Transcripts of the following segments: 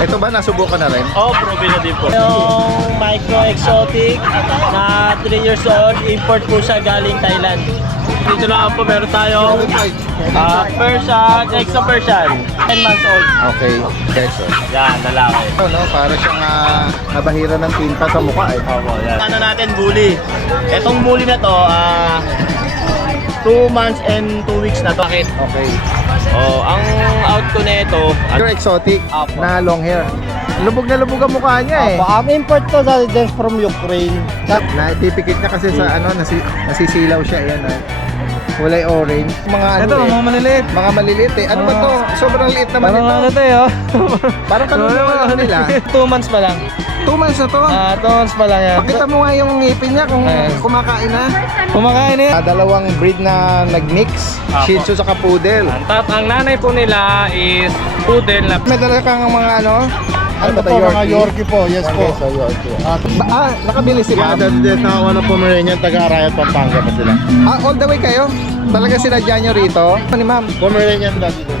Ito ba nasubukan na rin? Oh, proven na din po. Yung micro exotic na 3 years old, import po siya galing Thailand. Dito lang po meron tayong Persian, Exo Persian, 10 months old. Okay, Deso. Yan, lalaki. Ito, no? Para siyang nabahira ng tinta sa mukha eh. Opo, yan. Ano natin, bully. Etong bully na to, 2 months and 2 weeks na to. Bakit? Okay. Oh, ang out ko na ito, Pure exotic Apo. na long hair. Lubog na lubog ang mukha niya eh. Ang import to just from Ukraine. Naipipikit niya kasi sa nasisilaw siya. Yan kulay orange. Mga Ito, mga maliliit. Mga maliliit eh. Ano ba to? Sobrang liit naman Parang ito. ano to eh, Parang kaluluwa lang nila. 2 months pa lang. 2 months na to. 2 months pa lang yan. Pakita mo nga yung ngipin niya kung kumakain na. Kumakain eh. Dalawang breed na nag-mix. Apo. Shih Tzu sa Poodle. ang nanay po nila is poodle na May dala kang mga ano? Ano ba Ito po, mga Yorkie po. Yes po. So, Yorkie. Nakabili si ma'am. Nakawa na Pomeranian, taga-Arayat, Pampanga pa sila. All the way kayo? Talaga sinadya nyo rito? Ano ni ma'am? Pomeranian dati doon.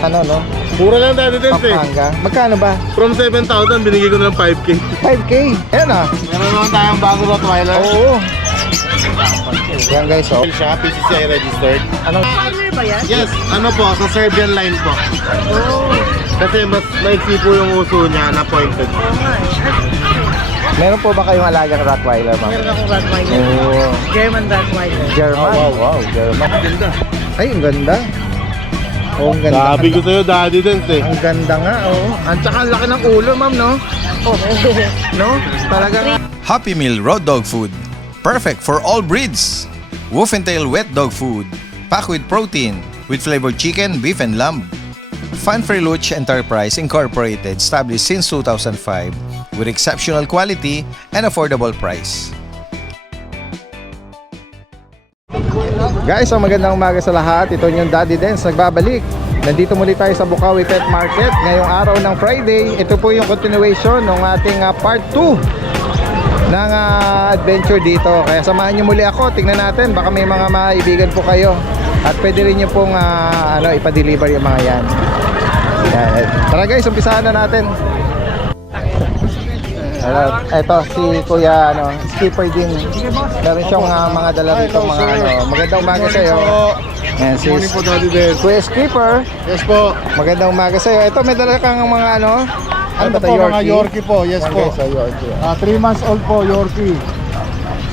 Ano no? Puro lang dati din eh. Pampanga. Magkano ba? From 7,000, binigay ko na ng 5K. 5K. Ayan ah. Meron naman tayong bago Rottweiler. Oo. Yan guys, oh. Siya, PCCI registered. Anong Yes, ano po, sa Serbian line po. Kasi mas maiksi po yung uso niya na pointed. meron po ba kayong alagang Rottweiler, ma'am? Meron akong Rottweiler. Oo. German Rottweiler. German. Oh, wow. German. Ang ganda. Ay, ang ganda. Oh, ang ganda. Sabi ko sa'yo, daddy din eh. Ang ganda nga, oh. At saka ang laki ng ulo, ma'am, no? No? Talaga nga. Happy Meal Raw Dog Food. Perfect for all breeds. Wolf and Tail Wet Dog Food. Packed with protein, with flavored chicken, beef, and lamb. Fun Freluch Enterprise Incorporated, established since 2005, with exceptional quality and affordable price. Guys, magandang umaga sa lahat. Ito yung Daddy Dance nagbabalik. Nandito muli tayo sa Bukawi Pet Market ngayong araw ng Friday. Ito po yung continuation ng ating part 2 ng adventure dito. Kaya samahan nyo muli ako. Tingnan natin, baka may mga maibigan po kayo. At pwede rin nyo pong ipa-deliver yung mga yan. Tara guys, umpisahan na natin. Ito si Kuya Skipper din. Meron siyang mga dala rito mga magandang umaga sa iyo. And si Morning po, daddy din. Kuya Skipper, Yes po. magandang umaga sa iyo. Ito may dala kang mga Ano ba po, to, mga Yorkie po. Yes po. So Yorkie. 3 months old po, Yorkie.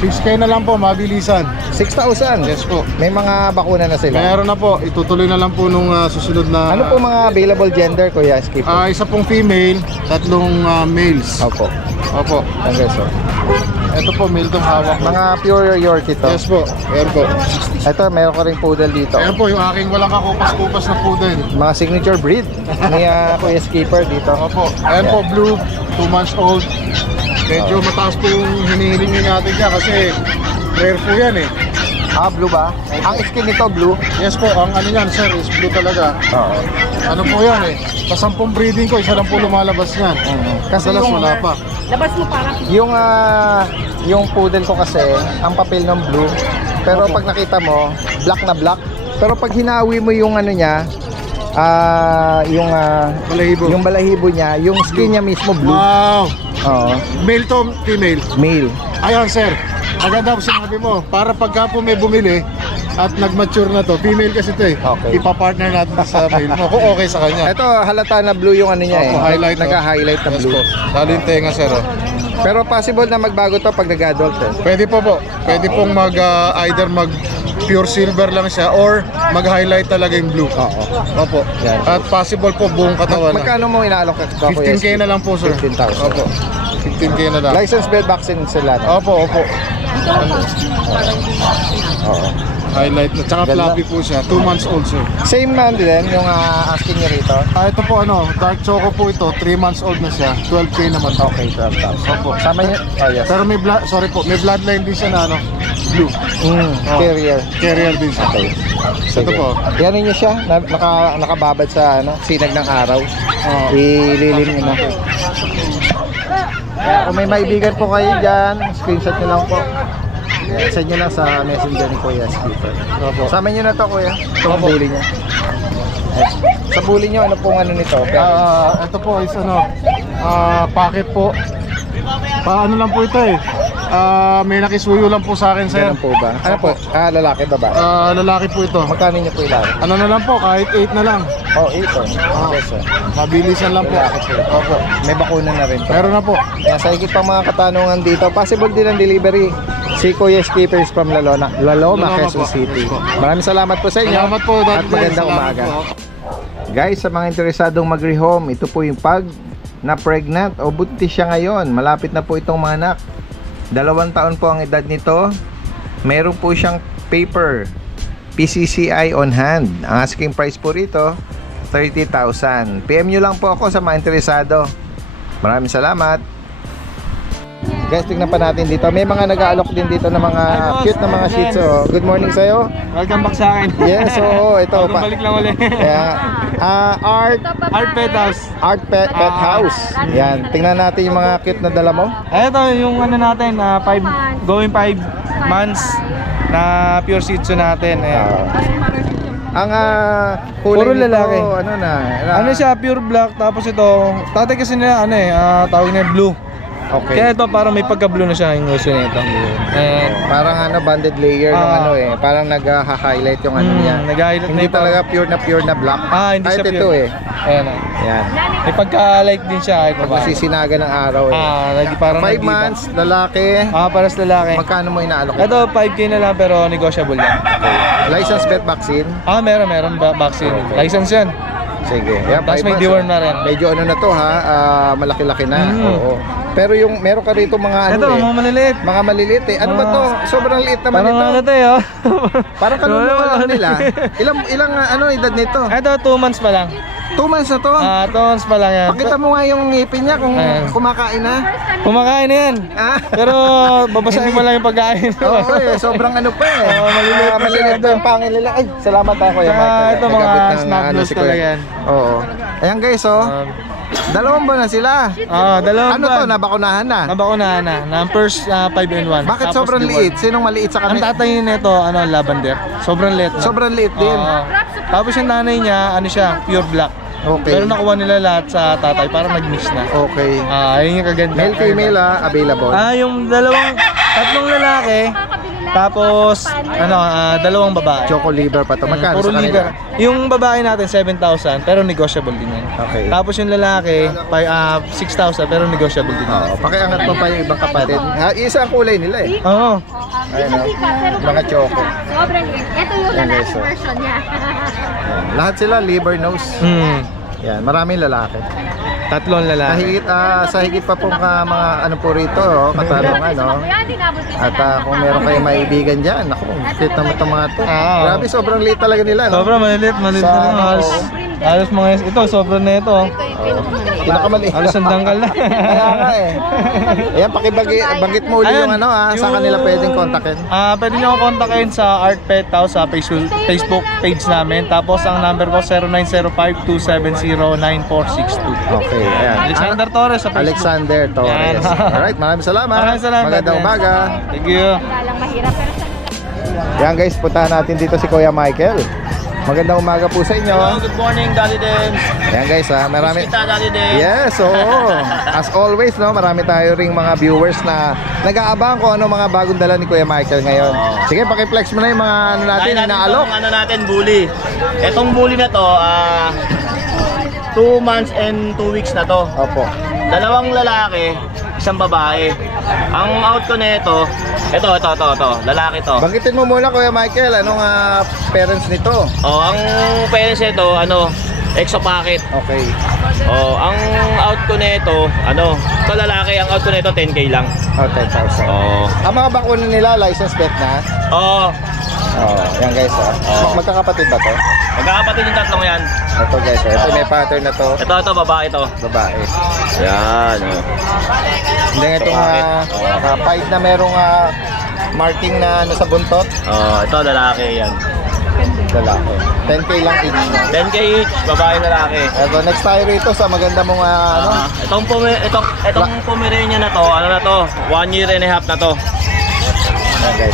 6K na lang po, mabilisan. 6,000. Yes po. May mga bakuna na sila. Meron na po, itutuloy na lang po nung susunod na... Ano po mga available gender, Kuya Skipper? Isa pong female, 3 males. Opo. Opo. Okay, so. Ito po, male tong hawak ko. Mga pure Yorkie to. Yes po, ayan po. Ito, meron ko rin poodle dito. Ayan po, yung aking walang kakupas-kupas na poodle. Mga signature breed ni Kuya Skipper dito. Opo. Ayan po, blue, 2 months old. Medyo mataas po yung hinihiling natin dyan kasi rare po yan eh. Blue ba? Ang skin nito blue? Yes po, ang ano yan sir is blue talaga. Oo. Ano po yan eh. Sa 10 breeding ko, isa lang po lumalabas yan. Kasi Madalas yung, wala pa. Labas mo para. yung poodle ko kasi, ang papel ng blue. Pero pag nakita mo, black na black. Pero pag hinawi mo yung ano niya, Balahibo. yung balahibo niya, yung skin niya mismo blue. Wow! Oo. Male to, female. Male. Ayan sir, maganda po sinabi mo. Para pagka po may bumili at nag-mature na to, female kasi to eh. Okay. Ipa-partner natin sa male mo kung okay sa kanya. Ito, halata na blue yung ano niya Opo, highlight, no? Nagka-highlight na Yes blue. po. Lalo yung tenga sir. Oh. Pero possible na magbago to pag nag-adult eh. Pwede po po. Pwede pong either mag pure silver lang siya or mag-highlight talaga yung blue. Oo. Opo. Yan. At possible po buong katawan na. Magkano mo inaalok ka, Kuya 15K na lang po sir. 15,000. Opo. 15K na lang. License bed vaccine sila. Opo, opo. Oo. Highlight na. Tsaka Ganda. fluffy po siya. 2 months old sir. Same man din yung asking niya rito. Ito po dark choco po ito. 3 months old na siya. 12K naman. Okay, 12,000. Opo. Sama niya? Oh, yes. Pero may may bloodline din siya na blue. Carrier. Carrier din siya. Okay. Ito po. Yan niyo siya, nakababad sa sinag ng araw. Ililim niyo na. Kung may maibigan po kayo dyan, screenshot niyo lang po. Send nyo lang sa messenger ni Kuya Skipper. Opo. Sama nyo na to, Kuya. Itong bully niya. Sa bully nyo, ano pong ano nito? Ito po is packet po. Paano lang po ito eh. May nakisuyo lang po sa akin, sir. Ganun po ba? Ano po? Lalaki ba ba? Lalaki po ito. Magkano nyo po ilan? Ano na lang po, kahit 8 na lang. Oh, 8 oh. Yes, sir. Mabilisan lang po. Lalaki po. Opo. May bakuna na rin po. Meron na po. Kaya sa higit pang mga katanungan dito, possible din ang delivery. Si Kuya Skippers from Laloma, Laloma Quezon po. City. Yes po. Maraming salamat po sa inyo. Salamat po, Dad. At magandang Salamat umaga. po. Guys, sa mga interesadong mag-rehome, ito po yung pag na pregnant o buntis siya ngayon. Malapit na po itong mga anak. 2 taon po ang edad nito. Meron po siyang paper PCCI on hand. Ang asking price po rito 30,000. PM nyo lang po ako sa mga interesado. Maraming salamat. Guys, tingnan pa natin dito. May mga nag-aalok din dito ng mga cute na mga shih tzu. Good morning sa'yo. Welcome back sa akin. Yes, oo. Ito pa. Balik lang ulit. Kaya, Art Pet House. Art Pet House. Yan. Tingnan natin yung mga cute na dala mo. Ito yung ano natin, 5 months na pure shih tzu natin. Ayan. Ang kulay Puro nito, lalaki. ano na? Ano siya, pure black. Tapos ito, tatay kasi nila, tawag niya blue. Okay. Kaya ito parang may pagka-blue na siya yung gusto nito. And Parang banded layer ng ano eh. Parang nag-highlight yung ano niya. nag-highlight Hindi na talaga pure na black. hindi siya Kahit ito pure. eh. Ayan Yan. May pagka-light din siya kahit Pag pa. nasisinaga ng araw eh. Parang 5 months, lalaki. Paras lalaki. Magkano mo inaalok? Ito 5K na lang pero negotiable yan. License vet vaccine. Meron vaccine. License yan. Sige. Yan, Tapos 5 may months, deworm na rin. Medyo ano na to ha, malaki-laki na. Mm. Oo. Pero yung meron ka rito mga ano Ito, eh. mga maliliit. Mga maliliit eh. Ano ba to? Sobrang liit naman Parang ito. ano to eh. Parang kaluluwa lang nila. Ilang edad nito? Ito 2 months pa lang. 2 months na to. 2 months pa lang yan. Pakita mo nga yung ngipin niya kung Ayan. kumakain na. Kumakain na yan. Ah? Pero babasahin mo lang yung pagkain. Oo eh, sobrang ano pa eh. maliliit pa maliliit siya. pa yung pangil nila. Ay, salamat ako yung Michael. Ito mga Nagabit ng, snap ano, nose si Kuya. talaga yan. Oo. Ayan guys oh. 2 buwan na sila. Dalawang Ano to, buwan. nabakunahan na? Nabakunahan na. Na first 5-in-1. Bakit Tapos sobrang deworm. liit? Sinong maliit sa Ang kanila? tatay nito, lavender. Sobrang liit. na. Sobrang liit din. Tapos yung nanay niya, siya, pure black. Okay. Pero nakuha nila lahat sa tatay para nag-mix na. Okay. Ayun yung kaganda. Male, female available. Yung tatlong lalaki, tapos dalawang babae. Choco liver pa to. Magkano Puro sa kanila? liver. Yung babae natin 7,000 pero negotiable din yan. Okay. Tapos yung lalaki 6,000 pero negotiable din yan. Oo, pakiangat mo pa yung ibang kapatid. Isa ang kulay nila eh. Oo. Ayun o. Mga choco. Sobrang liit. Ito yung Yan, lalaki guys, oh. version niya. Lahat sila liver nose. Yan, maraming lalaki. Tatlong lalaki. Sa higit pa pong mga ano po rito, katanungan, no? At kung meron kayong maibigan dyan, ako, cute naman itong mga to. Grabe, sobrang liit talaga nila, no? Sobrang maliit na lang. Halos mga ito, sobrang na ito. Pinakamaliit. Halos ang dangkal na. Kaya nga eh. Ayan, pakibanggit mo uli yung ano sa kanila pwedeng kontakin. Pwede nyo akong kontakin sa Art Pet House sa Facebook page namin. Tapos ang number ko 0905-270-9462. Okay, ayan. Alexander Torres sa Facebook. Alexander Torres. Yan. Alright, maraming salamat. Maraming salamat. Magandang umaga. Thank you. Lalang mahirap pero sa Yan guys, puntahan natin dito si Kuya Michael. Magandang umaga po sa inyo. Good morning, Daddy Dance. Yan guys, marami. Kita, Daddy Dance. Yes, oo. As always, no, marami tayo ring mga viewers na nag-aabang kung ano mga bagong dala ni Kuya Michael ngayon. Sige, paki-flex mo na yung mga ano natin, inaalok. Ano natin, bully. Etong bully na to, 2 months and 2 weeks na to. Opo. Dalawang lalaki, isang babae. Ang out ko nito, ito, lalaki to. Banggitin mo muna Kuya Michael, anong parents nito? Ang parents nito, exo packet. Okay. Ang out ko nito, ito lalaki, ang out ko nito 10K lang. Oh, 10,000. Ang mga bakuna nila, license vet na? Yan guys, magkakapatid ba to? Magkakapatid yung tatlong yan. Ito guys, ito may pattern na to. Ito, babae to. Babae. Yan. Hindi nga itong pied na merong marking na sa buntot. Ito lalaki yan. Lalaki. 10K lang each. 10K each, babae lalaki. Ito, next tayo rito sa maganda mong Itong Pomeranian na to, 1 year and a half na to. Yan guys.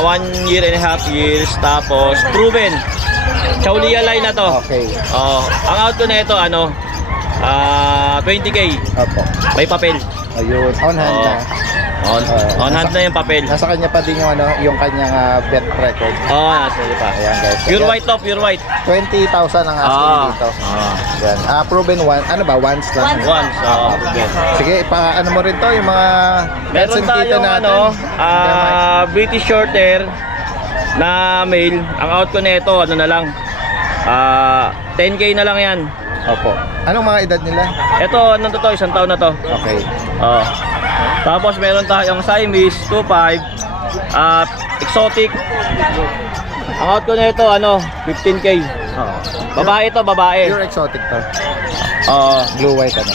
1 year and a half years, tapos proven. Chaulia line na to. Okay. Ang out ko na ito, 20K. Opo. May papel. Ayun. On hand na. On hand na yung papel. Nasa kanya pa din yung kanyang bet record. Nasa pa. Ayan guys. Pure Ayan. white to, pure white. 20,000 ang asking dito. Yan. Proven one. Ano ba? Once lang. Once. Okay. Sige, ano mo rin to, yung mga bets Meron and kita tayong natin. British Shorthair na male. Ang out ko na ito, na lang. 10K na lang yan. Opo. Anong mga edad nila? Ito, isang taon na to. Okay. Tapos meron tayong Siamese 2.5 exotic. Ang out ko na ito 15K. Babae to, babae. Pure exotic to. Blue white ano.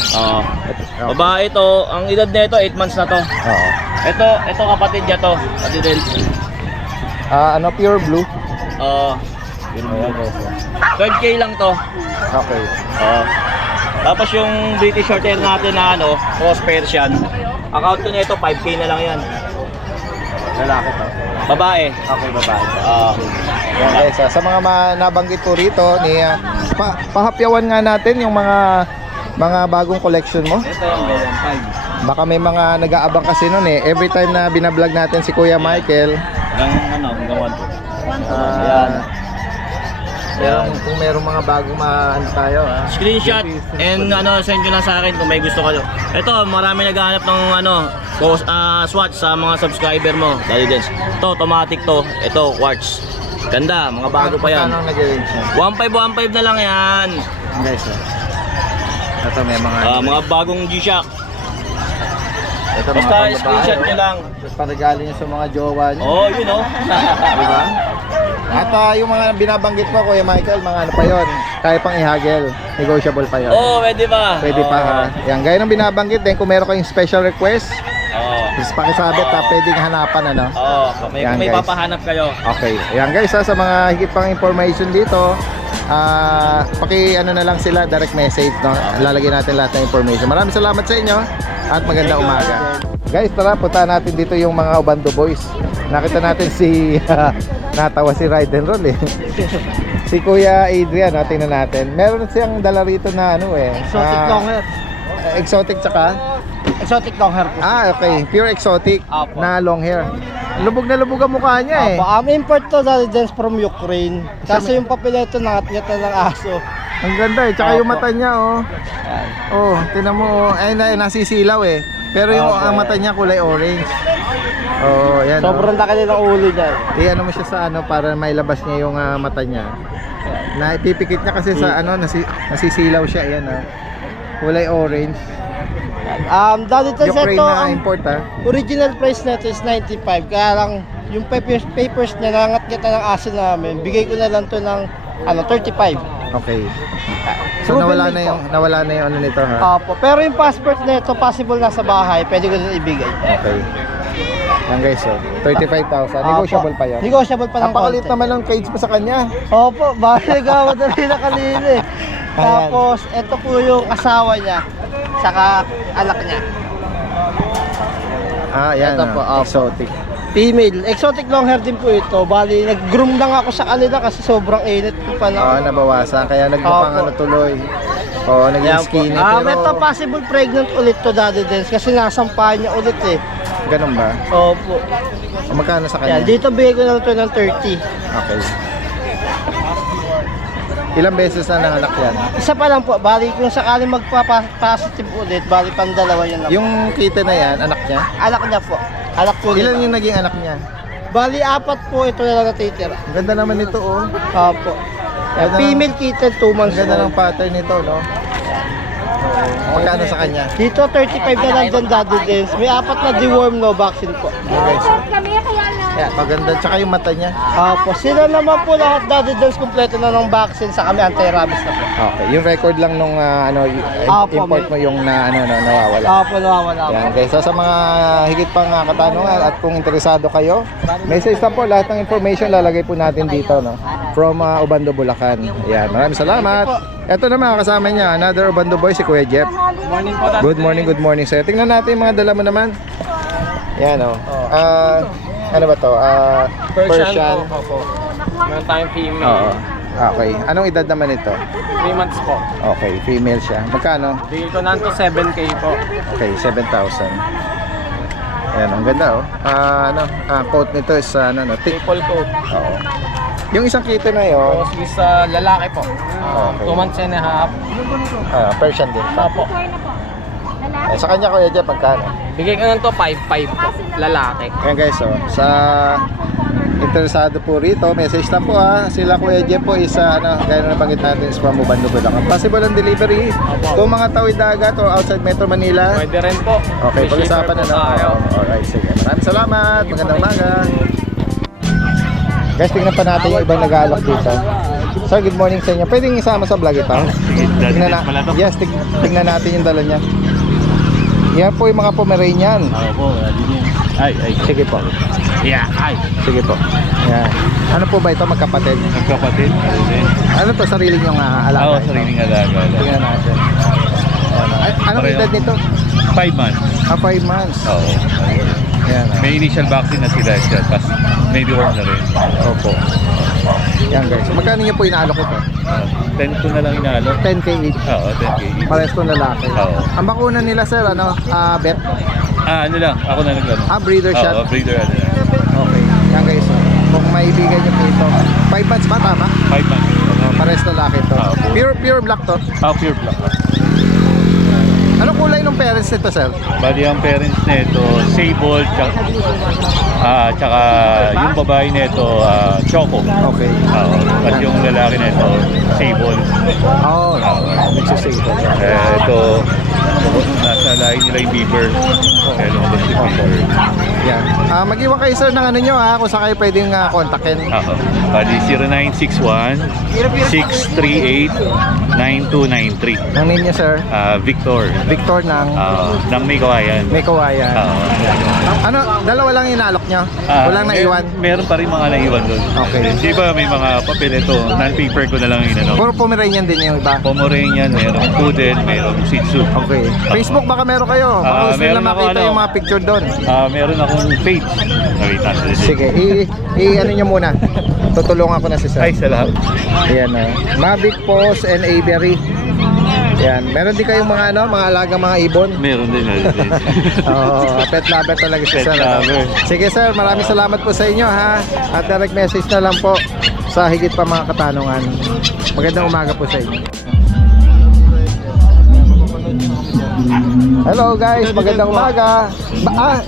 Babae to, ang edad na ito 8 months na to. Oo. Ito kapatid niya to. Kapatid. Pure blue. Ayan, 12K lang to. Okay. Tapos yung British Shorthair natin na cross Persian. Ang out ko na ito 5K na lang yan. Lalaki to. Babae. Okay, babae. Yan guys, sa mga nabanggit po rito, pahapyawan nga natin yung mga bagong collection mo. Ito, 1.5. Baka may mga nag-aabang kasi nun eh. Every time na binablog natin si Kuya Michael, Hanggang 1. kung merong mga bagong tayo Screenshot and send nyo lang sa akin kung may gusto kayo. Ito, marami naghahanap ng swatch sa mga subscriber mo. Dali din. Ito, automatic to. Ito, quartz. Ganda, mga bago pa yan. Magkano nag-range niya? 1.5 na lang yan. Guys, ito may mga Mga bagong G-Shock. ito mga Basta pambabae. screenshot nyo lang. Paregalo niyo sa mga jowa niyo. Yun o. Di ba? At yung mga binabanggit mo, Kuya Michael, mga ano pa yon, kaya pang ihagel, negotiable pa yon. Pwede ba? Pwede pa ha. Yan, gaya ng binabanggit din, kung meron kayong special request, is pakisabit ha, pwedeng hanapan Kung Yan, may guys. papahanap kayo. Okay. Ayan guys, sa mga higit pang information dito, na lang sila, direct message, no? Lalagyan natin lahat ng information. Maraming salamat sa inyo at magandang umaga. Guys, tara, punta natin dito yung mga Ubando Boys. Nakita natin si natawa si Ride and Roll eh. Si Kuya Adrian, tingnan natin. Meron siyang dala rito na Exotic long hair. Exotic tsaka? Exotic long hair po. Okay. Pure exotic Apo. na long hair. Lubog na lubog ang mukha niya eh. Import to dahil from Ukraine. Kasi yung papeleto nangat-ngatan ng aso. Ang ganda eh. Tsaka yung Apo. mata niya tinan mo nasisilaw eh. Pero yung Apo, ang mata niya kulay orange. Yan. Sobrang laki ng ulo niya. Ano mo siya sa para mailabas niya yung mata niya. Na ipipikit niya kasi sa nasisilaw siya. Ayan kulay orange. Dahil ito Ukraine ito, na ang import original price nito is 95. Kaya lang, yung papers niya, nangat-ngatan ng aso namin, bigay ko na lang to ng 35. Okay. So Proven nawala din po. na yung ano nito ha. Opo, pero yung passport nito, possible nasa bahay, pwede ko na ibigay. Okay. Yan guys, 35,000. Negotiable pa yan. Negotiable pa ng Napakalit konti. naman ng cage mo sa kanya. Opo, bakit nagkamadali na kanina eh. Tapos, ito po yung asawa niya, saka anak niya. Yan. Ito po, opo. Exotic. Female. Exotic long hair din po ito. Bali, nag-groom lang ako sa kanila kasi sobrang init po pala. Nabawasan. Kaya nagmukang Opo. tuloy. Naging skinny. Ito possible pregnant ulit to Daddy Dance kasi nasampahan niya ulit eh. Ganun ba? Opo. Magkano sa Yan, kanya? dito bigay ko na ito ng 30. Okay. Ilang beses na nanganak yan? Isa pa lang po, bali kung sakaling magpa-positive ulit, bali pandalawa yan lang. Yung kita na yan, anak niya? Anak niya po. Anak po Ilan nito. yung naging anak niya? Bali, 4 po ito na lang natitira. Ang ganda naman nito Opo. Ganda Female kitten, 2 Ang months ganda old. ng pattern nito, no? Magkano sa kanya? Dito 35 na lang din Daddy Dance. May 4 na deworm no vaccine po. Short kami, kaya lang. Maganda, tsaka yung mata niya. Opo. Sila naman po lahat Daddy Dance kompleto na ng vaccine sa kami anti-rabies na po. Okay, yung record lang nung Apo, import mo yung nawawala. Opo, nawawala po. Yan guys, so sa mga higit pang katanungan at kung interesado kayo, message lang po lahat ng information lalagay po natin dito from Ubando, Bulacan. Yan, maraming salamat. Ito naman kasama niya, another Ubando boy, si Kuya Jeff. Morning po. Good morning sir. Tingnan natin yung mga dala mo naman. Yan ano ba to? Persian. Meron tayong female. Oo. Okay. Anong edad naman ito? 3 months po. Okay, female siya. Magkano? Bigay ko na ito 7K po. Okay, 7,000. Ayan, ang ganda oh. Coat nito is thick. Triple coat. Oo. Yung isang kito na yun, Tapos sa lalaki po. Okay. 2 months and a half. Persian din. Opo. Sa kanya Kuya Jeff, magkano? Bigay ko na ito 5.5 po. Lalaki. Ayan guys, oh. Sa interesado po rito, message lang po ha. Sila Kuya Jeff po is gaya na nabanggit natin is from Uban, Bulacan. Possible ang delivery kung mga tawid dagat or outside Metro Manila. Pwede rin po. Okay, pag-usapan na lang. Alright, sige. Maraming salamat. Magandang umaga. Guys, tingnan pa natin yung ibang nag-aalok dito. Sir, good morning sa inyo. Pwedeng isama sa vlog ito? Tingnan na. Yes, tingnan natin yung dala niya. Yan po yung mga Pomeranian. Ay. Sige po. Yeah, ay. Sige po. Yan. Ano po ba ito, magkapatid? Magkapatid. Ano to, sarili nyong alaga? sariling alaga. Tingnan natin. Anong edad nito? 5 months. 5 months. Oo. Yan. May initial vaccine na sila siya, tapos may deworm na rin. Opo. Yan guys. Magkano niyo po inaalok ito? 10 ko na lang inalo. 10K each. Oo, 10K. Pares ko lalaki. Oo. Ang bakuna nila sir, bet? Ano lang, ako na nag-ano. Breeder shot? Oo, breeder ano lang. Okay. Yan guys. Kung maibigay niyo po ito. 5 months ba? Tama? 5 months. Pares lalaki ito. Oo. Pure black to. Pure black. Anong kulay ng parents nito sir? Bali ang parents nito, sable, tsaka yung babae nito, choco. Okay. Oo. At yung lalaki nito, sable. Oh, nagsisave po siya. Ito, nasa lahi nila yung beaver. Kaya lumabas yung beaver. Yan. Mag-iwan kayo sir ng ano nyo kung saan kayo pwedeng kontakin. Oo. Bali 0961-638-9293. Ang name niya sir? Victor. Victor ng May Kawayan. May Kawayan. Oo. Ano, dalawa lang inalok nyo? Walang naiwan? Meron pa rin mga naiwan doon. Okay. Di ba may mga papel ito, non-paper ko na lang inano. Puro Pomeranian din yung iba? Pomeranian, meron Poodle, meron Shih Tzu. Okay. Facebook baka meron kayo. Baka gusto nila meron ako, makita yung mga picture doon. Meron akong page. Wait, Sige, ano nyo muna. Tutulungan ko na si sir. Ay, salamat. Ayan na. Mavic Paws and Aviary. Yan. Meron din kayong mga mga alaga mga ibon. Meron din. Oo, pet lover talaga si Pet sir. lover. Sige sir, maraming salamat po sa inyo ha. At direct message na lang po sa higit pa mga katanungan. Magandang umaga po sa inyo. Hello guys, magandang umaga.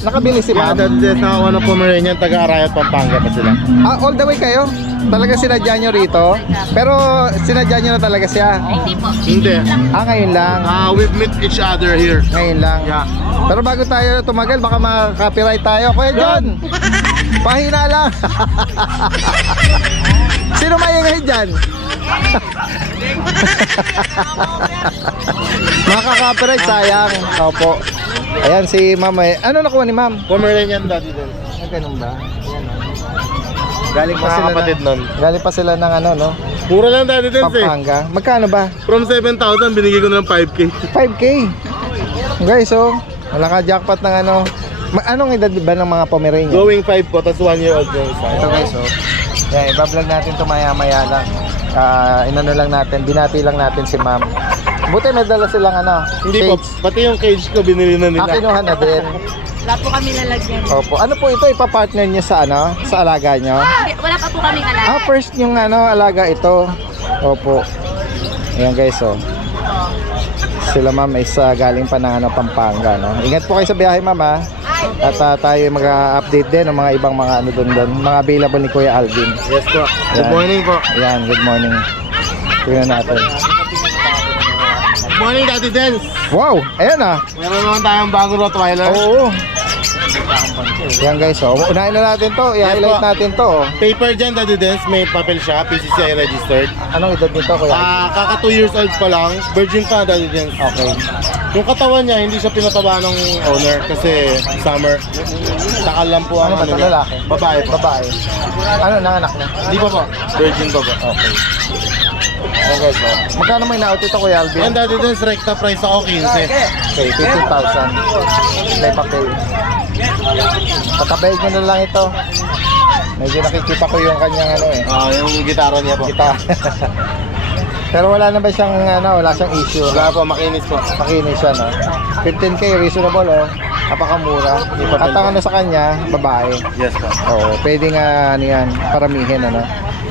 Nakabili si ma'am. Nakakuha ng Pomeranian, taga-Arayat, Pampanga pa sila. All the way kayo? Talaga sinadya nyo rito? Pero sinadya nyo na talaga siya? Hindi. Ngayon lang. We've met each other here. Ngayon lang. Yeah. Pero bago tayo tumagal, baka maka-copyright tayo. Kuya John, pahina lang. Sino maingay dyan? Makaka-copyright, sayang. Opo. Ayan si ma'am. Ano nakuha ni ma'am? Pomeranian daddy din. Ganun ba? Galing pa Mga sila kapatid nun. Galing pa sila ng no? Mura lang daddy din Pampanga. Magkano ba? From 7,000, binigay ko ng 5K. 5K. Guys, wala ka jackpot ng anong edad ba ng mga Pomeranian? Going 5 po, tapos 1 year old yung isa. Ito guys, yeah, ibablog natin ito maya-maya lang. Inano lang natin, binati lang natin si ma'am. Buti may dala silang Hindi po, cage. pati yung cage ko binili na nila. Kinuha na din. Wala po kami lalagyan. Opo. Ano po ito, ipapartner niyo sa sa alaga niyo? Wala pa po kaming alaga. First yung alaga ito. Opo. Ayan guys, Sila ma'am is galing pa ng Pampanga, Ingat po kayo sa biyahe, ma'am, At tayo mag-update din ng mga ibang mga doon, mga available ni Kuya Alvin. Yes po. Yan. Good morning po. Ayan, good morning. Tingnan natin. Good morning, Daddy Dance. Wow, ayan Meron naman tayong bagong Rottweiler. Oo. Yan guys, unahin na natin to, i-highlight Yes, po. natin to. Paper dyan, Daddy Dance. May papel siya, PCCI registered. Anong edad nito, Kuya? Kaka 2 years old pa lang. Virgin pa, Daddy Dance. Okay. Yung katawan niya, hindi siya pinataba ng owner kasi summer. Takal lang po ang Ano ba ito, niya. lalaki? Babae po. Babae. Ano, nanganak na? Hindi pa po. Virgin pa po. Okay. Ayan guys, magkano may naot ito, Kuya Alvin? Yan, Daddy Dance, rekta price ako 15. Okay, 15,000. May papel. Patabayad nyo na lang ito. Medyo nakikita ko yung kanyang ano eh. Yung gitara niya po. Kita. Pero wala na ba siyang ano, wala siyang issue? Wala po, makinis po. Makinis siya, no? 15K, reasonable, oh. Napakamura. At ang ano sa kanya, babae. Yes po. Oo, pwede nga ano yan, paramihin, ano?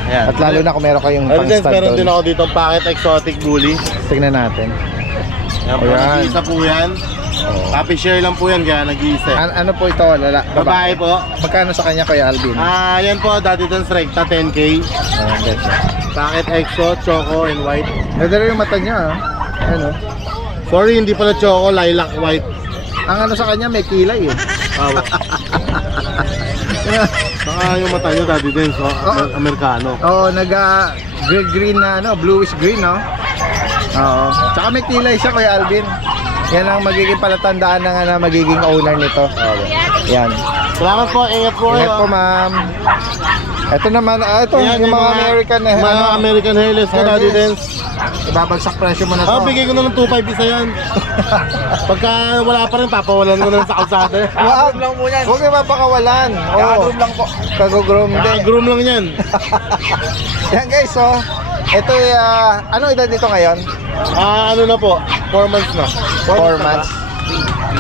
Ayan. At lalo na kung meron kayong Adidens, pang-stud meron doon. din ako dito Pocket Exotic Bully. Tignan natin. Yan po, Ayan. nag-iisa po yan. Happy share lang po yan, kaya nag-iisa. Ano po ito? Babae po. Magkano sa kanya, Kuya Alvin? Yan po, Adidens Recta 10K. Ayan, guys. Pocket Exo, Choco, and White. Nadala yung mata niya, ah. Ano? Sorry, hindi pala Choco, Lilac White. Ang ano sa kanya, may kilay, eh. Saka yung mata nyo, Adidens, Amerikano. Oo, green na, ano, bluish green, no? Oo. Tsaka may kilay siya, Kuya Alvin. Yan ang magiging palatandaan ng ano, magiging owner nito. Yan. Salamat po, ingat po Ingat kayo. po, ma'am. Ito naman, ito, Ayan, yung mga American na, mga ano, American hairless ko, hairless. Adidens. ibabagsak presyo mo na to. Bigay ko na ng 2.5 isa yan. Pagka wala pa rin, papawalan ko na lang sa kalsada. Huwag lang po yan. Huwag na mapakawalan. Kaka-groom lang po. Kaka-groom din. Groom lang yan. Yan guys, so, ito ano edad dito ngayon? Ano na po, 4 months na. 4 months.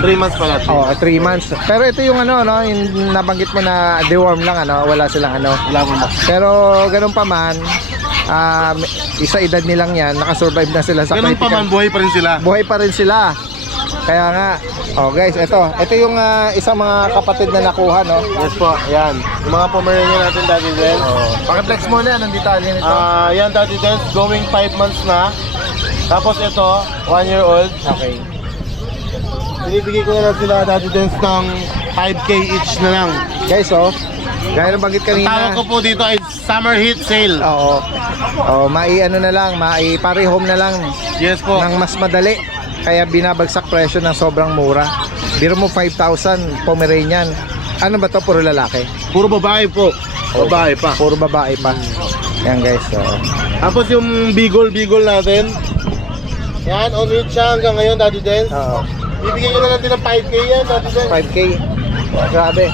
3 months pala. Oh, 3 months. Pero ito yung ano, no, yung nabanggit mo na deworm lang, ano, wala silang ano. Wala mo na. Pero ganun pa man, isa edad nilang yan, nakasurvive na sila sa Ganun pa man, buhay pa rin sila. Buhay pa rin sila. Kaya nga, oh guys, ito yung isang mga kapatid na nakuha, no. Yes po, yan. Yung mga Pomeranian natin dati din. Paki-flex muna, anong detalye nito? Yan dati din, going 5 months na. Tapos ito, 1 year old. Okay. Binibigay ko na lang sila dati din ng 5K each na lang. Guys, oh, gaya ng banggit Ang kanina. tawag ko po dito ay Summer Heat Sale. Oo. Oh, ano na lang, mai-pare-home na lang Yes po. ng mas madali. Kaya binabagsak presyo ng sobrang mura. Biro mo 5,000 Pomeranian. Ano ba to? Puro lalaki? Puro babae po. Babae pa. Puro babae pa. Yan guys. So, Tapos yung Beagle natin. Yan, on reach siya hanggang ngayon, Daddy Dance. oo. Bibigyan ko na lang din ng 5K yan, Daddy Dance. 5K. Grabe.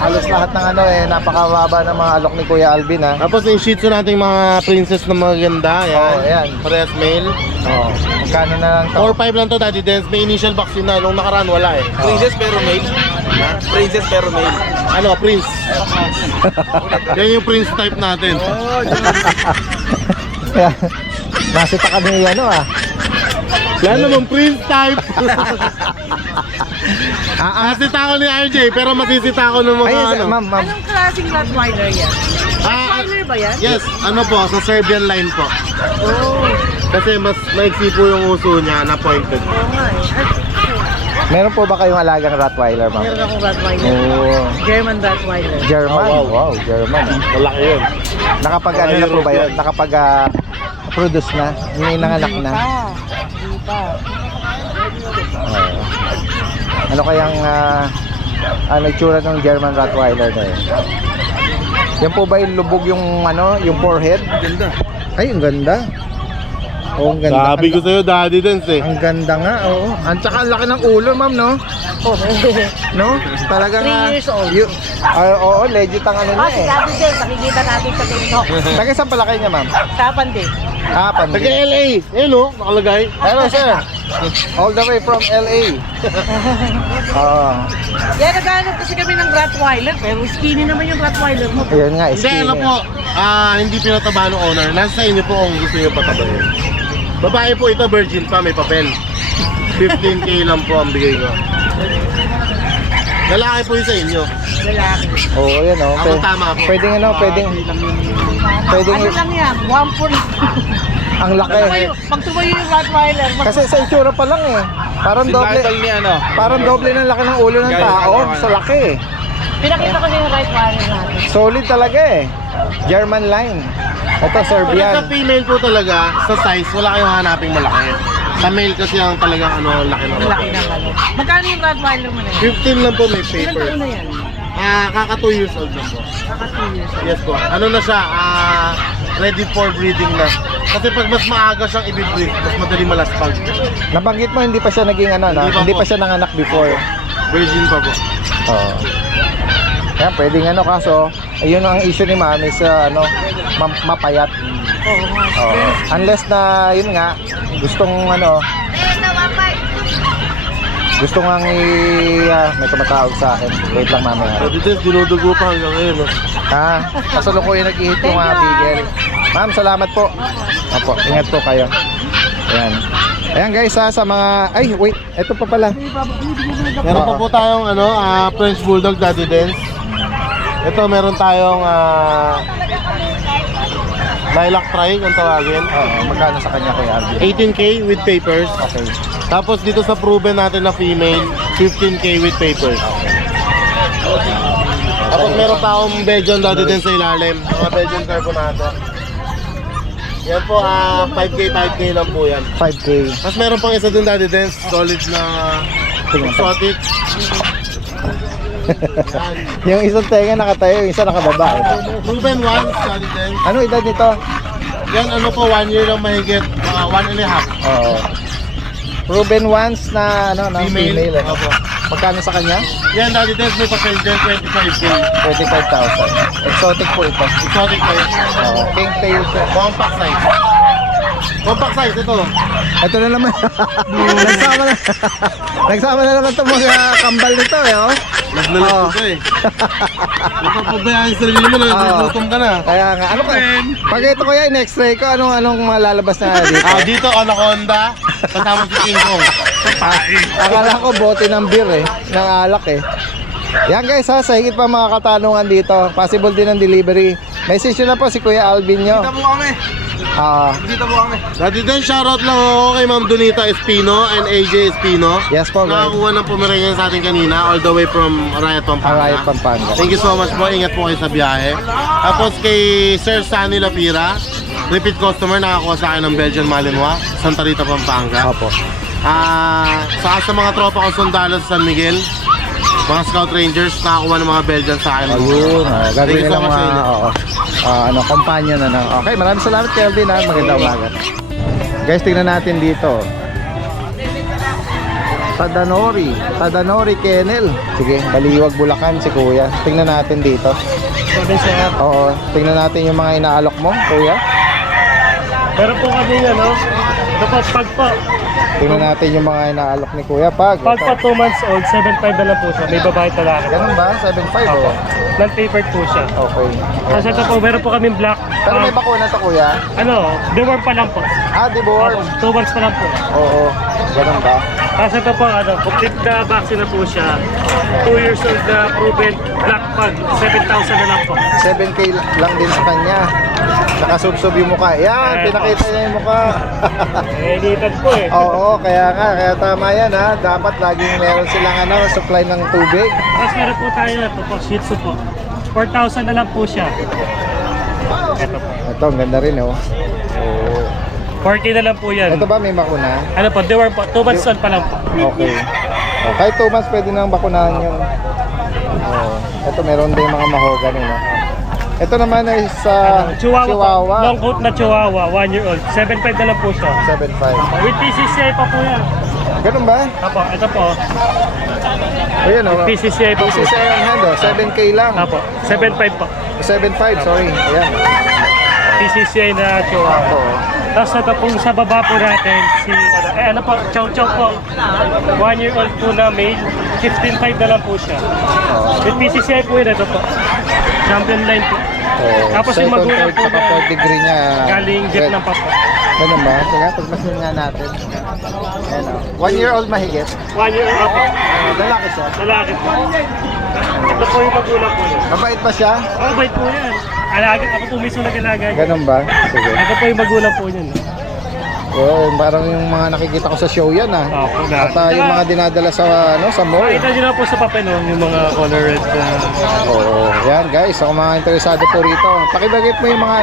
Halos lahat ng ano napakababa ng mga alok ni Kuya Alvin, ha. Tapos yung shih tzu natin mga princess na maganda. Yan. Oo, yan. Parehas male. Oo. Magkano na lang to? 4-5 lang to, Daddy Dance. May initial vaccine na. Nung nakaraan, wala eh. Princess pero male. Princess pero male. Ano, prince. Yan yung prince type natin. Nasita ka ni ano, ah. Yan naman, prince type. Nasita ko ni RJ, pero masisita ko ng mga Ay, ano. ma'am. Anong klaseng Rottweiler yan? Rottweiler ba yan? Yes, ano po, sa Serbian line po. Oh, Kasi mas maiksi po yung uso niya na pointed. oo nga eh. Meron po ba kayong alagang Rottweiler, ma'am? Meron akong Rottweiler. Oo. German Rottweiler. German. Oh, Wow, German. Malaki yun. Nakapag ano na po ba yun? Nakapag produce na? May nanganak na? Hindi pa. Ano kayang ano itsura ng German Rottweiler na yun? Yan po ba yung lubog yung ano, yung forehead? Ganda. Ay, ang ganda. Oh, ang ganda. Sabi ko sa'yo, Daddy Dance eh. Ang ganda nga, oo. Ang tsaka ang laki ng ulo, ma'am, no? Oh, No? Talagang 3 years old. Oo, legit ang ano niya si eh. Daddy Del, nakikita natin sa TikTok. Taga saan pala kayo niya, ma'am? Kapan din. Kapan Taga din. LA. Ayun o, nakalagay. Hello, sir. All the way from LA. Oo. Yan, naghanap kasi kami ng Rottweiler, pero skinny naman yung Rottweiler mo. Ayun nga, Hindi, ano skinny. po, hindi pinataba ng owner. Nasa inyo po kung gusto nyo patabahin. Babae po ito, virgin pa, may papel. 15K lang po ang bigay ko. Lalaki po yun sa inyo. Lalaki. Oo, yan oh. Ako tama po. Pwedeng ano, pwedeng Ano lang yan? 1 ang laki. Pag tumayo yung Rottweiler, Kasi sa itsura pa lang eh. Parang doble. ni ano. Parang doble ng laki ng ulo ng tao sa laki eh. pinakita ko yung Rottweiler natin. Solid talaga eh. German line. Ito Pag sa Serbian. female po talaga, sa size, wala kayong hanaping malaki. Sa male kasi ang talagang laki na Ang laki ng ano. Magkano yung Rottweiler mo na yan? 15 lang po may Ilan paper. taon na yan? Kaka 2 years old na po. Kaka 2 years. Yes po. Ano na siya, ready for breeding na. Kasi pag mas maaga siyang i-breed, mas madali malaspag. Nabanggit mo hindi pa siya naging ano, no? Hindi pa Hindi po. pa siya nanganak before. Virgin pa po. Oo. Yan, pwedeng ano, kaso, ayun ang issue ni ma'am is mapayat. Oo nga. Oo. Unless na, yun nga, gustong ano, gusto nga may tumatawag sa akin. Wait lang mamaya. Dati Des, dinudugo pa hanggang ngayon. No? Ha? Kasalukuyan nag-ihit yung bigel. Ma'am, salamat po. Opo, ingat po kayo. Ayan. Ayan guys ha, sa mga... Ay, wait. Ito pa pala. Meron pa po tayong French Bulldog Daddy Dance. Ito meron tayong Lilac Tri kung tawagin. Oo, magkano sa kanya Kuya Alvin? 18K with papers. Okay. Tapos dito sa proven natin na female, 15K with papers. Tapos meron pa akong Belgian Daddy Dance sa ilalim. Mga Belgian Carbonato. Yan po, 5K lang po yan. 5K. Tapos meron pang isa dun Daddy Dance, solid na Tingnan pa. exotic. Yung isang tenga nakatayo, yung isa nakababa. Proven once, Daddy Dance. Ano edad nito? Yan ano po, 1 year lang mahigit, mga 1.5. Oo. Proven once na ano, na female. eh. Opo. Magkano sa kanya? Yan, Daddy Dance, may papel din, 25K. 25,000. Exotic po ito. Exotic pa yun. Oo. King tail siya. Compact size. Compact size, ito. Ito na naman. Nagsama na naman itong mga kambal nito eh. Oh. Naglalas Oo. ko pa eh. Napapabayaan yung sarili mo na, nagugutom ka na. Kaya nga, ano ka? Pag ito kuya, in-x-ray ko, anong malalabas na dito? Dito, Anaconda, kasama si King Kong. Akala ko bote ng beer eh, ng alak eh. Yan guys ha, sa higit pa mga katanungan dito, possible din ang delivery. Message nyo na po si Kuya Alvin nyo. Dito po kami. Dito po kami. Dati din, shoutout lang ako kay Ma'am Donita Espino and AJ Espino. Yes po, guys. Nakakuha ng Pomeranian sa atin kanina, all the way from Arayat, Pampanga. Arayat, Pampanga. Thank you so much po, ingat po kayo sa biyahe. Tapos kay Sir Sunny Lapira, repeat customer, nakakuha sa akin ng Belgian Malinois, Santa Rita, Pampanga. Opo. Sa mga tropa ko sundalo sa San Miguel, mga Scout Rangers, nakakuha ng mga Belgian sa akin. Ayun, Thank gagawin you so nila much sa mga inyo. companion na. Okay, maraming salamat Kelvin ha, magandang umaga. Guys, tingnan natin dito. Tadanori Kennel. Sige, Baliwag, Bulacan si Kuya. Tingnan natin dito. Oo, tingnan natin yung mga inaalok mo, Kuya. Pero po kami ano, dapat pag po Tingnan natin yung mga inaalok ni Kuya. Pag 2 months old, 7.5 na lang po siya. May babae talaki. ganun ba? 7.5 Opo. oh. Non-papered po siya. Okay. Kasi ito po, meron po kaming black. Pero may bakuna sa Kuya? Ano, deworm pa lang po. Deworm. 2 months pa lang po. Oo, ganun ba? Kasi ito po, ano, complete na vaccine na po siya. 2 years old na proven black pug. 7,000 na lang po. 7K lang din sa kanya. Nakasubsob yung mukha. Yan, pinakita niya yung mukha. Edited po eh. Oo, kaya tama yan ha. Dapat laging meron silang supply ng tubig. Tapos meron po tayo ito po, Shih Tzu po. 4,000 na lang po siya. Ito po. Ito, ang ganda rin oh. Oo. 40 na lang po yan. Ito ba may bakuna? Ano po, deworm po. 2 months old pa lang po. Okay. Oh, kahit 2 months pwede nang bakunahan yun. Oh, ito meron din mga mahogany no. Ito naman ay sa Chihuahua. Long coat na Chihuahua, 1 year old. 7.5 na lang po siya. 7.5. With PCCI pa po yan. Ganun ba? Apo, ito po. Ayan oh. PCCI pa po. PCCI on hand oh. 7K lang. Apo, 7.5 po. 7.5, sorry. Ayan. PCCI na Chihuahua. Ako. Tapos ito pong sa baba po natin, si, ano po, Chow Chow po. 1 year old po na male, 15.5 na lang po siya. With PCCI po yun, ito po. Champion line po. Oh, Tapos yung second, magulang third, po saka na fourth degree niya. galing Vietnam pa po. Ganun ba? Sige, pagmasin nga natin. Ayan o. 1 year old mahigit. 1 year old po. Lalaki siya. Lalaki po. Ito po yung magulang po yun. Mabait ba siya? Oh, bait po yan. Alagad, ako po mismo nag-alaga. Ganun ba? Sige. Ito po yung magulang po yun. Oo, parang yung mga nakikita ko sa show yan ah. Opo, At yung mga dinadala sa sa mall. Makita nyo na po sa papel, no? Yung mga color red. Oo, yan guys. Ako mga interesado po rito. Pakibagit mo yung mga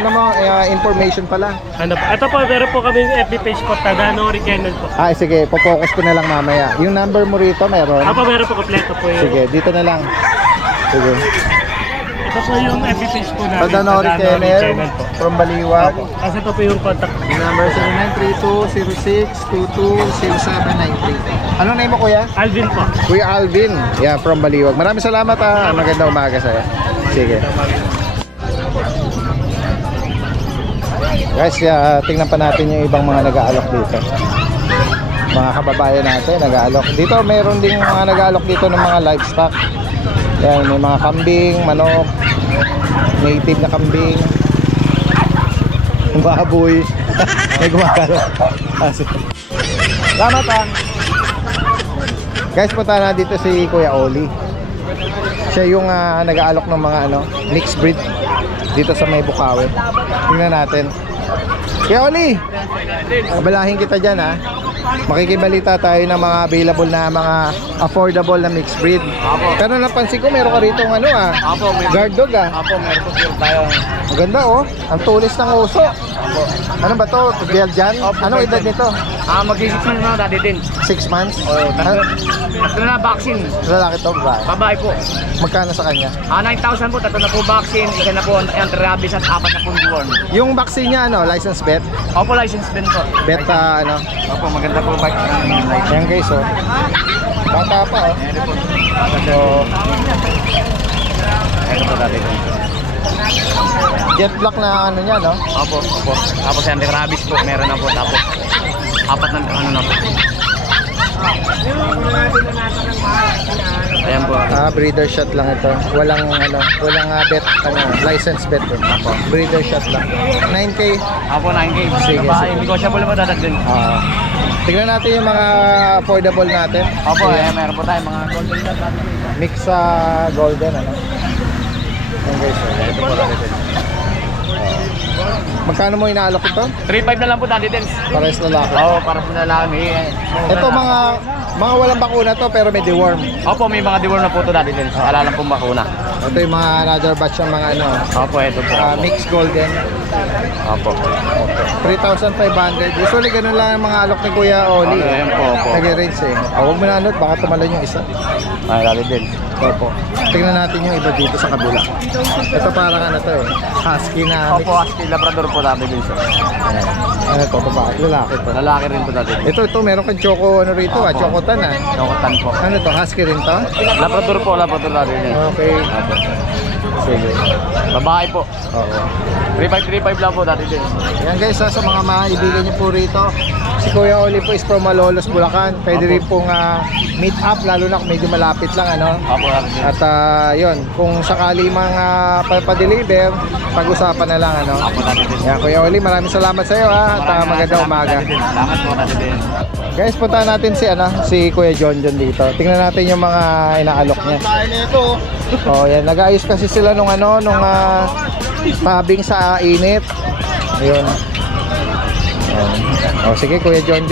information pala. Ano po? Ito po, meron po kami FB page po, Tadanori Kennel po. Sige, po-focus ko na lang mamaya. Yung number mo rito meron? Apo, meron po kompleto po yun. Sige, dito na lang. Sige. Ito po yung FB page po namin. Tadanori Kennel po. from Baliwag. Kasi ito po yung contact number 0932-06-22-0793. Anong name mo, kuya? Alvin po. Kuya Alvin. Yeah, from Baliwag. Maraming salamat ha. Magandang umaga sa'yo. Sige. Guys, tingnan pa natin yung ibang mga nag-aalok dito. Mga kababayan natin nag-aalok. Dito meron ding mga nag-aalok dito ng mga livestock. Yan, may mga kambing, manok, native na kambing, baboy. May gumagalok. Salamat ha. Guys, punta na dito si Kuya Oli. Siya yung nag-aalok ng mga mixed breed dito sa may Bukawi. Tingnan natin. Kuya Oli, abalahin kita dyan ha. Makikibalita tayo ng mga available na mga affordable na mixed breed. Pero napansin ko meron ka rito guard dog meron po tayo. Maganda ang tulis ng uso. Ano ba to? Belgian? Anong edad nito? Mag-isip na dati din. 6 months? Tatlo na vaccine. Lalaki to ba? Babae po. Magkano sa kanya? 9,000 po, tatlo na po vaccine, isa na po anti-rabies at 4 na po deworm. Yung vaccine niya license vet? Opo, license din po. Vet Opo, maganda po ba? Yan guys bata pa So, Ito po dati din. jet black na niya Opo. Tapos anti-rabies po, meron na po. Tapos 4 na na po. Ayan po. Breeder shot lang ito. Walang vet license vet breeder shot lang. 9K. Opo, 9K. Sige, Babae, sige. negotiable po dati din. Tignan natin yung mga affordable natin. Opo, meron po tayo mga golden cat. Mix sa golden Yan guys. Ito po dati din. Magkano mo inaalok ito? 3.5 na lang po dati din. Pares lalaki. Oo, para po na lang. Ito mga walang bakuna to pero may deworm. Opo, may mga deworm na po ito dati din. Wala lang pong bakuna. Ito yung mga another batch ng mga Opo, ito po. mixed golden. Opo. 3,500. Usually ganun lang ang mga alok ni Kuya Oli. Ayan po, opo. Nag-range huwag mo na baka tumalon yung isa. Ay, dati din. Opo. Tingnan natin yung iba dito sa kabila. Ito parang husky na mix. Opo, husky labrador po dati din, sir. Ano to, babae? Lalaki to. Lalaki rin po dati din. Ito, meron kang choco rito Opo. chocotan Chocotan po. Ano to, husky rin to? Labrador po, labrador dati din. Okay. Opo. Sige. Babae po. Oo. 3.5 lang po dati din. Yan guys, sa mga maibigan niyo po rito, si Kuya Oli po is from Malolos, Bulacan. Pwede rin pong meet up, lalo na kung medyo malapit lang Opo, dati din. At yun, kung sakali mga pa-deliver, pag-usapan na lang Opo, dati din. Yan, Kuya Oli, maraming salamat sa iyo at magandang umaga. Salamat po dati din. Guys, punta natin si Kuya John dito. Tingnan natin yung mga inaalok niya. Oh, yan, nag-aayos kasi sila nung tabing sa init. Ayun. Oh, sige Kuya John.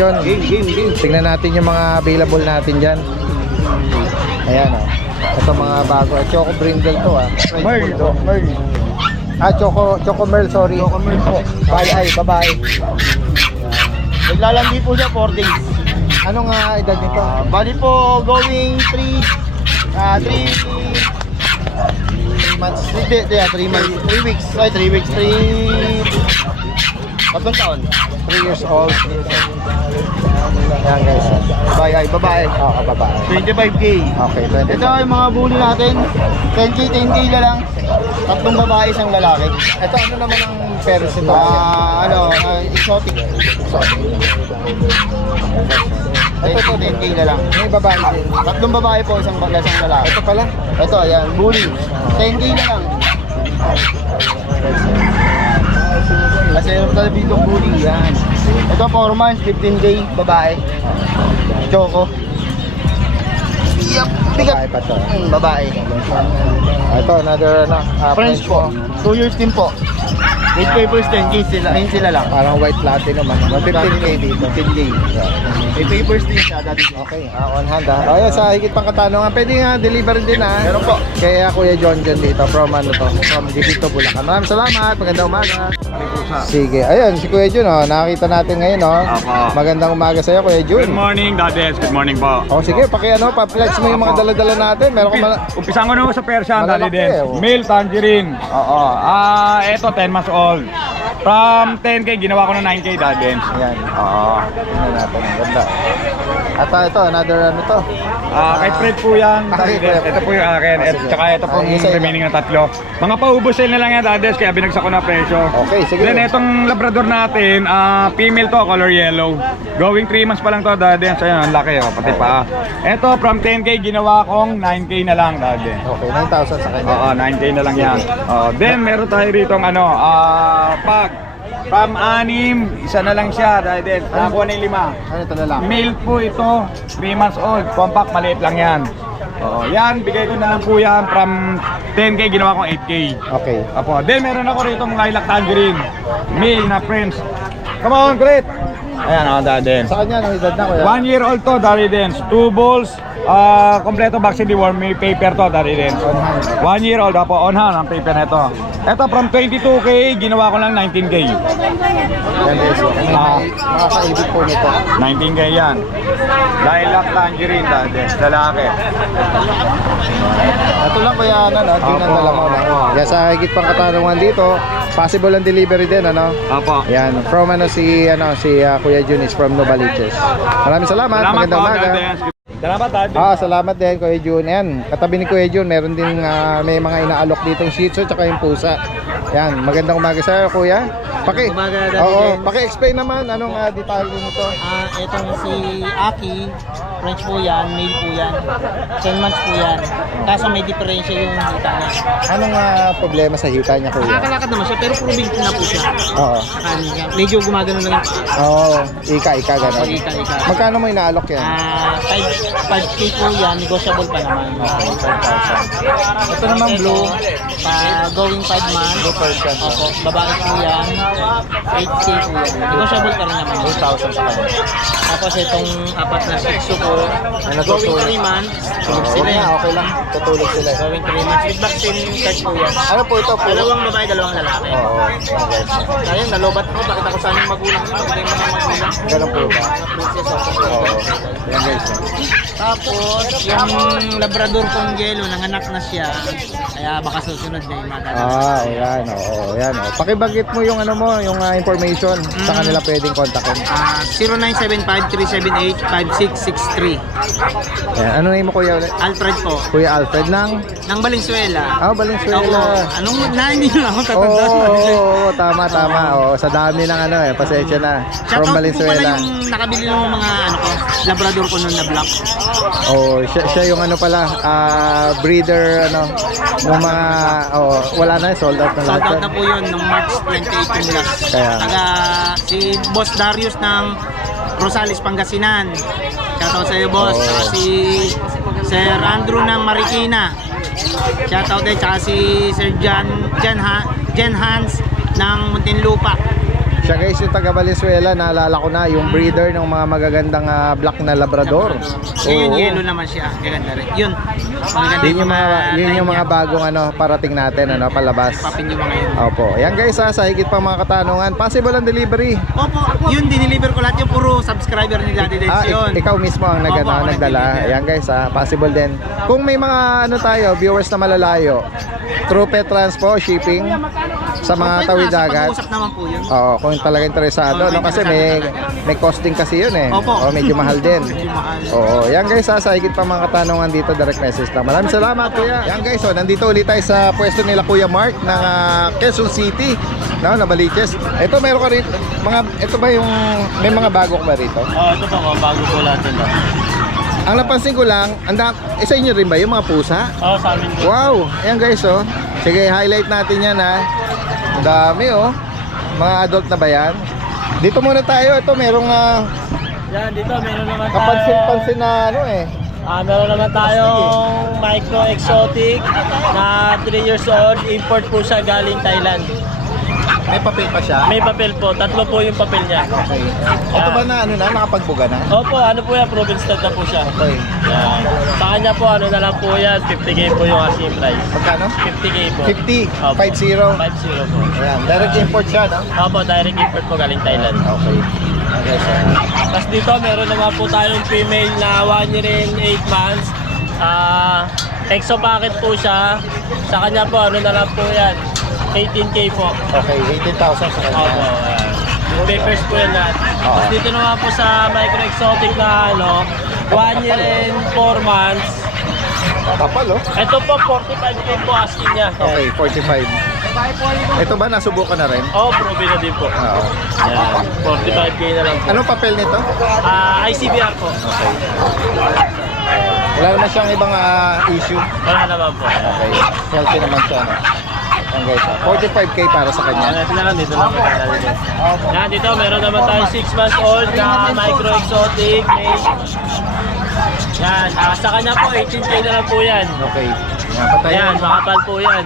Tingnan natin yung mga available natin diyan. Ayan Ito mga bago. Choco brindle to Merl. Choco Merl, sorry. Choco Merl po. Babae. Naglalandi po siya 4 days. Anong edad nito? Bali po going 3 months. 3 weeks. Ay, 3 weeks. 3 taon. 3 years old. Ayan guys. Babae. Oo, babae. 25K. Okay, 25. Ito yung mga bully natin. 10K na lang. 3 babae, 1 lalaki. Ito ano naman ang parents nito? Exotic. Ito 10K na lang. May babae din. 3 babae po, 1 lalaki. Ito pala. Ito, ayan, bully. 10K na lang. Kasi meron tayo dito bully. Yan. Ito 4 months, 15K, babae. Choco. Yep, Babae pa to. Babae. Ito another French po. 2 years din po. With papers 10K sila, ayun sila lang. Parang white platinum 15K dito. 15K. May papers din siya dati. Okay, on hand Ayun, sa higit pang katanungan, pwede nga deliver din Meron po. Kaya Kuya John dito, from dito Bulacan. Maraming salamat, magandang umaga. Sige, ayun, si Kuya John, nakakita natin ngayon, Magandang umaga sa'yo, Kuya John. Good morning, Dades. Good morning po. Sige, pa-flex mo yung mga dala-dala natin. Meron ka Umpisan ko na sa Persian, Malalaki, Dades. Male tangerine. Oo. Ito 10 months old. From 10K, ginawa ko ng 9K, Dadens. Ayan. Oo. Tingnan natin. Ang ganda. At ito, another ano to? Kay Fred po yan, Kay Dadens. Fred. Ito po yung akin. At Sige. saka ito po Isa yung yun. remaining na tatlo. Mga paubos sale na lang yan, Dadens, kaya binagsak ko na presyo. Okay, sige. Then itong Labrador natin, female to, color yellow. Going 3 months pa lang to, Dadens. Ayan, ang laki, pati paa. Ito, from 10K, ginawa kong 9K na lang, Dadens. Okay, 9,000 sa kanya. Oo, 9K na lang yan. Then meron tayo rito ng pag from 6, isa na lang siya, Dadens. Nakakuha na yung 5. Ano ito na lang? Male po ito, 3 months old, compact, maliit lang yan. Yan, bigay ko na lang po yan from 10K, ginawa kong 8K. Okay. Apo, then meron ako rito ng lilac tangerine, male na French. Come on, great! Ayan, Dadens. Sa kanya, anong edad na kuya? 1 year old to, Dadens. 2 balls, kompleto vaccine deworm, may paper to, Dadens. 1 year old, apo, on hand ang paper nito. Ito from 22K, ginawa ko lang 19K. Yan guys. Mga kaibig po nito. 19K yan. Lilac tangerine, Dadens, lalaki. Ito lang kuya, ano, no? Tingnan Opo, na lang mo. opo. Yan, sa higit pang katanungan dito, possible ang delivery din, ano? Apo. Yan, from si Kuya Jun is from Novaliches. Maraming salamat. Salamat po, Magandang umaga. Dadens. Salamat, Dadens. Salamat din Kuya Jun. Yan, katabi ni Kuya Jun, meron din may mga inaalok ditong Shih Tzu tsaka yung pusa. Yan, magandang umaga sa iyo, Kuya. Umaga, Daddy Jens. Paki-explain naman anong detalye nito. Itong si Aki, French po yan, male po yan. 10 months po yan. Kaso may diferensya yung hita niya. Anong problema sa hita niya, Kuya? Nakakalakad naman siya, pero proving na po siya. Oo. Kanin niya. Medyo gumagano lang yung paa. Oo, ika gano'n. Ika. Magkano mo inaalok yan? 5K po yan, negotiable pa naman. Ito naman blue, going 5 months. Opo, babae po yan. 8K po yan. Negotiable pa rin naman. 8,000 sa kanya. Tapos itong apat na Shih Tzu ko, going 3 months. Tulog sila Okay eh. okay lang. Tutulog sila. Going 3 months. With vaccine card po yan. Ano po ito? Dalawang babae, dalawang lalaki. Oo. Ngayon, nalobat ko. Bakit ako sa aming magulang nyo? Bakit yung mga magulang? Ganun po ba? Na princess ako. Oo. Yan guys. Tapos, yung Labrador kong yellow, nanganak na siya. Kaya baka susunod na yung mga Yan. Oo, yan. Pakibanggit mo yung ano mo, yung information sa kanila pwedeng kontakin. 0975-378-5663. Yan. Ano name mo Kuya ulit? Alfred po. Kuya Alfred ng Valenzuela. Valenzuela. Oo. Anong hindi nyo ako tatandaan? Oo, tama. Oo, sa dami ng ano pasensya na. From Shoutout po pala Valenzuela. yung nakabili ng mga Labrador ko noon na black. Oh, siya yung ano pala, breeder ng mga wala na, sold out na lahat. Sold out na po yun noong March 28 yung last. Kaya. Si Boss Darius ng Rosales, Pangasinan. Shoutout sa iyo, Boss. Saka si Sir Andrew ng Marikina. Shoutout din. Saka si Sir Jen Hans ng Muntinlupa. Siya guys yung taga Valenzuela, naalala ko na yung breeder ng mga magagandang black na Labrador. Ngayon, Oo. yellow naman siya. Gaganda rin. Yun. Magaganda Yun yung mga bagong parating natin palabas. Papin yung mga yun. Opo. Yan guys sa higit pang mga katanungan, possible ang delivery. Opo, yun, diniliver ko lahat yung puro subscriber ni Daddy Dens yun. Ikaw mismo ang Opo, ako nagdala. nag-deliver. Yan guys possible din. Kung may mga viewers na malalayo, through pet transpo, shipping sa mga tawid dagat. Pag-uusap naman po yun. Oo, kung talaga interesado, Oo, kasi interesado may costing kasi yun eh. Opo. Medyo mahal din. Medyo mahal. Oo, yan guys sa higit pa mga katanungan dito, direct message lang. Maraming salamat Kuya. Yan guys, nandito ulit tayo sa pwesto nila Kuya Mark ng Quezon City, Novaliches. Ito meron ka rin ito ba yung may mga bago ka ba rito? Ito po, bago po lahat yun. Ang napansin ko lang, sa inyo rin ba yung mga pusa? Sa amin po. Wow, ayan guys Sige, highlight natin yan Ang dami Mga adult na ba yan? Dito muna tayo, ito merong Yan, dito meron naman tayo. kapansin-pansin na Meron naman tayong micro exotic na 3 years old. Import po siya galing Thailand. May papel pa siya? May papel po. 3 po yung papel niya. Okay. Ito ba na nakapagbuga na? Opo, ano po yan? Proven stud na po siya. Okay. Yan. Sa kanya po, ano na lang po yan? 50K po yung asking price. Magkano? 50K po. 50? Opo. 50? 50 po. Ayan, direct import siya, no? Opo, direct import po galing Thailand. Okay. Okay, sir. Tapos dito, meron naman po tayong female na 1 year and 8 months. Exo packet po siya. Sa kanya po, ano na lang po yan? 18K po. Okay, 18,000 sa kanya. Opo, ayan. Papers po yan lahat. Oo. Tapos dito naman po sa micro exotic na 1 year and 4 months. Kapal, oh. Ito po, 45K po asking niya. Okay, 45. Ito ba, nasubukan na rin? Proven na din po. Oo. Yan, 45K na lang po. Anong papel nito? ICBR po. Wala naman siyang ibang issue. Wala naman po. Okay, healthy naman siya, no? Yan guys, 45K para sa kanya. Ito na lang, dito lang po. Yan, dito meron naman tayo 6 months old na micro exotic. Yan, sa kanya po 18K na lang po yan. Okay. Yan, patay Yan, yan. makapal po yan.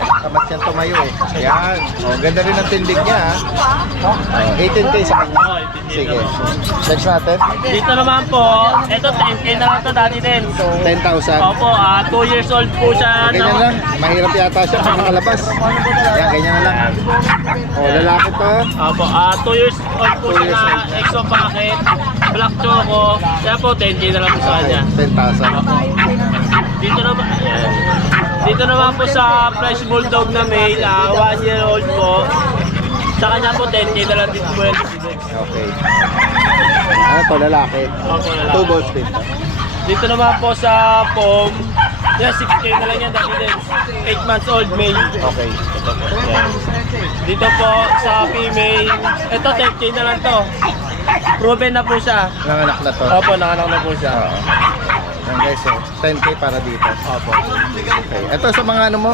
Tamat siyang tumayo eh. Yan. Oh, ganda rin ang tindig niya, ha? 18K sa kanya. 18K Sige. na lang po. Next natin. Dito naman po, ito 10K na lang to dati din. 10,000. Opo, 2 years old po siya. Ganyan lang. Mahirap yata siya pag makalabas. Yan, ganyan na lang. Oh, lalaki to. Opo, 2 years old po 2 siya years na old. exo packet, black choco. Kaya po 10K na lang po sa kanya. 10,000. Dito naman, ayan. Dito naman po sa fresh bulldog na male, 1 year old po. Sa kanya po 10K na lang din po yan. Okay. Ano to, lalaki? Opo, lalaki. 2 balls din. Dito naman po sa pom, yan 6K na lang yan dati din. 8 months old male. Okay. Ito po, yan. Dito po sa female, ito 10K na lang to. Proven na po siya. Nanganak na to. Opo, nakanak na po siya. Oo. Yan guys, so 10K para dito. Opo. Okay. Ito sa mga ano mo?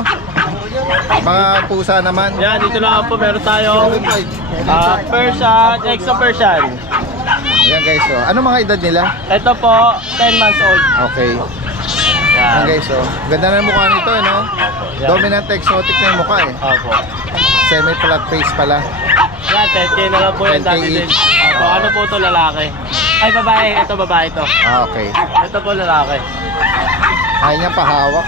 Mga pusa naman. Yan, dito na po meron tayong Persian, Exo Persian. Yan guys, so ano mga edad nila? Ito po, 10 months old. Okay. Yan Yan. guys, so ganda na ng mukha nito, no? Yan. Dominant exotic na yung mukha eh. Opo. Semi-flat face pala. Yan, 10K na lang po yan 10K dati din. each. Opo, ano po ito lalaki? Ay, babae. Ito, babae ito. Okay. Ito po lalaki. Ayaw niya pahawak.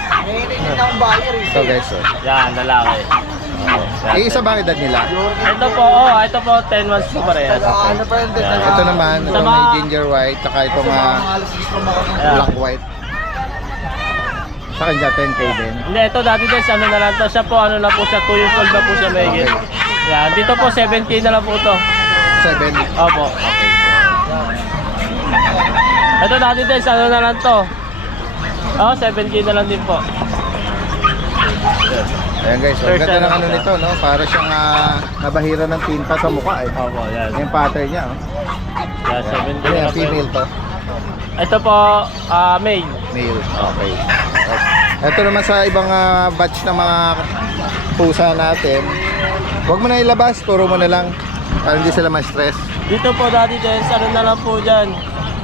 So guys, so. Yan, lalaki. Yan. Isa ba ang edad nila? Ito po, ito po, 10 months po parehas. Yan. Ito naman, Sa ito may mga- ginger white, tsaka itong Yan. black white. Sa kanya, 10K din. Hindi, ito dati din, ano na lang to. Siya po, ano na po siya, 2 years old na po siya may Okay. Yan, dito po, 7K na lang po ito. 7. Opo. Ito dati din, ano na lang to. 7K na lang din po. Ayan guys, so, First ganda ng time ano siya. nito, no? Para siyang nabahira ng tinta sa mukha eh. Opo, yan. Yung pattern niya, oh. Yan, 7K na Ayan, lang po. female to. Ito po, male. Male. Okay. Ito naman sa ibang batch ng mga pusa natin. Huwag mo na ilabas, turo mo na lang. Para hindi sila ma-stress. Dito po dati din, ano na lang po dyan.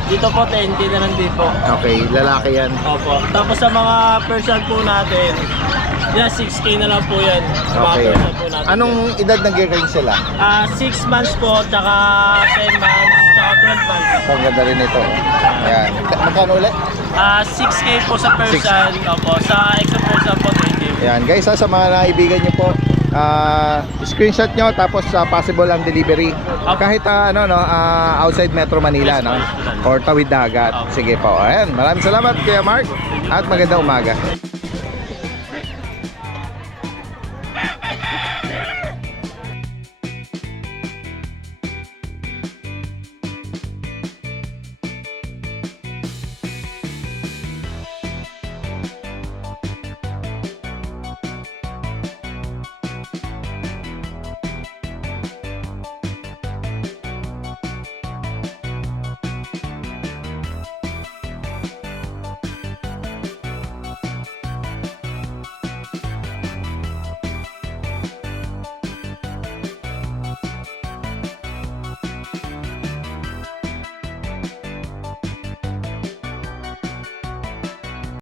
Dito po 10K na lang din po. Okay, lalaki yan. Opo. Tapos sa mga Persian po natin, yan 6K na lang po yan. Sa mga Okay. Persian po natin. Anong edad nag-range sila? 6 months po, tsaka 10 months, tsaka 12 months. So, ang ganda rin ito. Ayan. Magkano ulit? 6K po sa Persian, opo. Sa Exo Persian po 20K. Ayan guys, sa mga naibigan nyo po, screenshot nyo tapos possible ang delivery. Kahit outside Metro Manila, no? Or tawid dagat. Sige po. Ayan, maraming salamat Kuya Mark at magandang umaga.